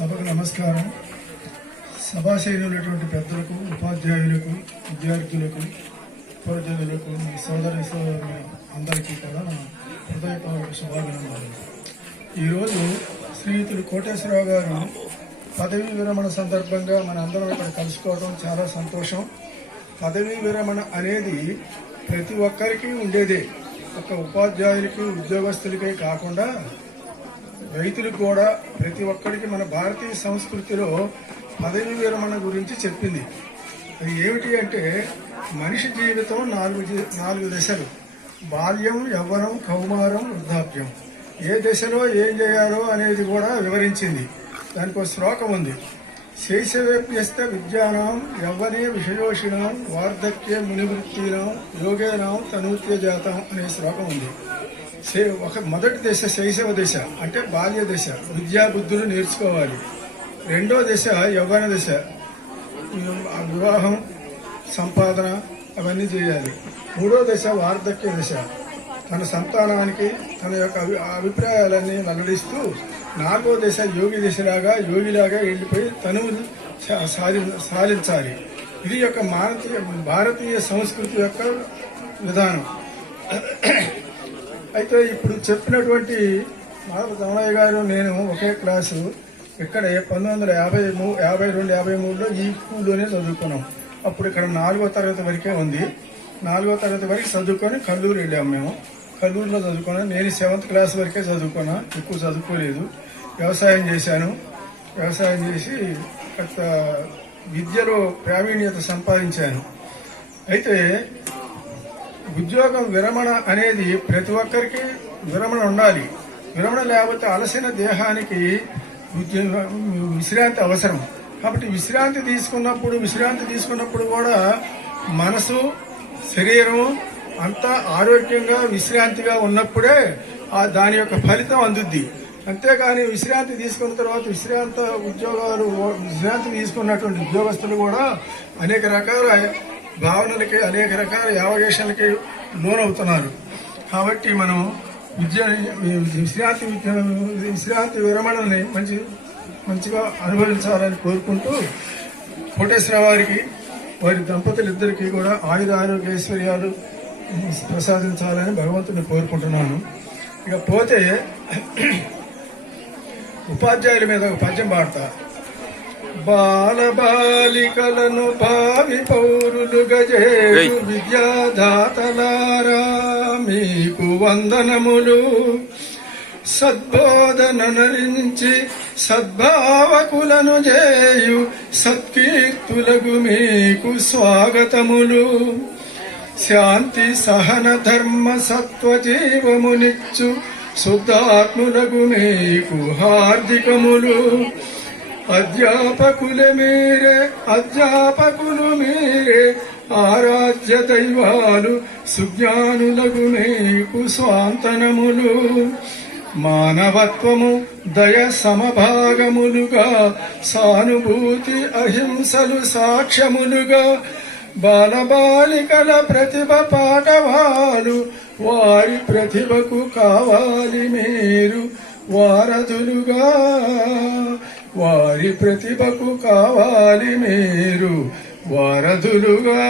సభకు నమస్కారం. సభాశైలున్నటువంటి పెద్దలకు ఉపాధ్యాయులకు విద్యార్థులకు ఉపాధ్యాయులకు మీ సోదరి అందరికీ కూడా నా హృదయపూర్వక శుభాభినందనలు. ఈరోజు శ్రీయుతులు కోటేశ్వరరావు గారు పదవీ విరమణ సందర్భంగా మన అందరం ఇక్కడ కలుసుకోవడం చాలా సంతోషం. పదవీ విరమణ అనేది ప్రతి ఒక్కరికి ఉండేదే. ఒక ఉపాధ్యాయులకి ఉద్యోగస్తులకే కాకుండా రైతులకు కూడా ప్రతి ఒక్కరికి మన భారతీయ సంస్కృతిలో పదవి విరమణ గురించి చెప్పింది. అది ఏమిటి అంటే మనిషి జీవితం నాలుగు నాలుగు దశలు. బాల్యం యవ్వనం కౌమారం వృద్ధాప్యం. ఏ దశలో ఏం చేయాలో అనేది కూడా వివరించింది. దానికి ఒక శ్లోకం ఉంది. శైశవేభ్యస్త విద్యానాం యవ్వనే విషయోషిణాం వార్ధక్య మునివృత్తీనాం యోగేనాం తనూత్య జాతం అనే శ్లోకం ఉంది. ఒక మొదటి దశ శైశవ దశ అంటే బాల్య దశ. విద్యా బుద్ధులు నేర్చుకోవాలి. రెండో దశ యవ్వన దశ. వివాహం సంపాదన అవన్నీ చేయాలి. మూడో దశ వార్ధక్య దశ. తన సంతానానికి తన యొక్క అభి అభిప్రాయాలన్నీ వెల్లడిస్తూ నాలుగో దశ యోగి దశలాగా యోగిలాగా వెళ్ళిపోయి తను సా- సాధి సాధించాలి ఇది యొక్క భారతీయ భారతీయ సంస్కృతి యొక్క విధానం. అయితే ఇప్పుడు చెప్పినటువంటి మాధవ రమణయ్య గారు నేను ఒకే క్లాసు. ఇక్కడ పంతొమ్మిది వందల యాభై మూ యాభై రెండు యాభై మూడులో ఈ స్కూల్లోనే చదువుకున్నాం. అప్పుడు ఇక్కడ నాలుగో తరగతి వరకే ఉంది. నాలుగో తరగతి వరకు చదువుకొని కల్లూరు వెళ్ళాము మేము. కల్లూరులో చదువుకున్నాం నేను సెవెంత్ క్లాస్ వరకే చదువుకున్నా. ఎక్కువ చదువుకోలేదు. వ్యవసాయం చేశాను. వ్యవసాయం చేసి విద్యలో ప్రావీణ్యత సంపాదించాను. అయితే ఉద్యోగం విరమణ అనేది ప్రతి ఒక్కరికి విరమణ ఉండాలి. విరమణ లేకపోతే అలసిన దేహానికి విశ్రాంతి అవసరం. కాబట్టి విశ్రాంతి తీసుకున్నప్పుడు విశ్రాంతి తీసుకున్నప్పుడు కూడా మనసు శరీరం అంతా ఆరోగ్యంగా విశ్రాంతిగా ఉన్నప్పుడే ఆ దాని యొక్క ఫలితం అందుద్ది. అంతేకాని విశ్రాంతి తీసుకున్న తర్వాత విశ్రాంత ఉద్యోగాలు విశ్రాంతి తీసుకున్నటువంటి ఉద్యోగస్తులు కూడా అనేక రకాల భావనలకి అనేక రకాల యావగేషన్లకి లోనవుతున్నారు. కాబట్టి మనం విద్య విశ్రాంతి విశ్రాంతి విరమణని మంచి మంచిగా అనుభవించాలని కోరుకుంటూ కోటేశ్వర వారికి వారి దంపతులిద్దరికీ కూడా ఆయుధ ఆరోగ్య ఐశ్వర్యాలు ప్రసాదించాలని భగవంతుని కోరుకుంటున్నాను. ఇక పోతే ఉపాధ్యాయుల మీద ఒక పద్యం పాడతా. బాలబాలికలను భావి పౌరులుగా చేరు విద్యాదాతలారా మీకు వందనములు. సద్బోధనరించి సద్భావకులను చేయు సత్కీర్తులకు మీకు స్వాగతములు. శాంతి సహన ధర్మ సత్వ జీవమునిచ్చు శుద్ధాత్ములకు మీకు హార్దికములు. అధ్యాపకుల మీరే అధ్యాపకులు మీరే ఆరాధ్య దైవాలు సుజ్ఞానులకు మీకు స్వాంతనములు. మానవత్వము దయ సమభాగములుగా సానుభూతి అహింసలు సాక్ష్యములుగా బాలబాలికల ప్రతిభ పాఠవాలు వారి ప్రతిభకు కావాలి మీరు వారధులుగా. వారి ప్రతిభకు కావాలి మీరు వారధులుగా.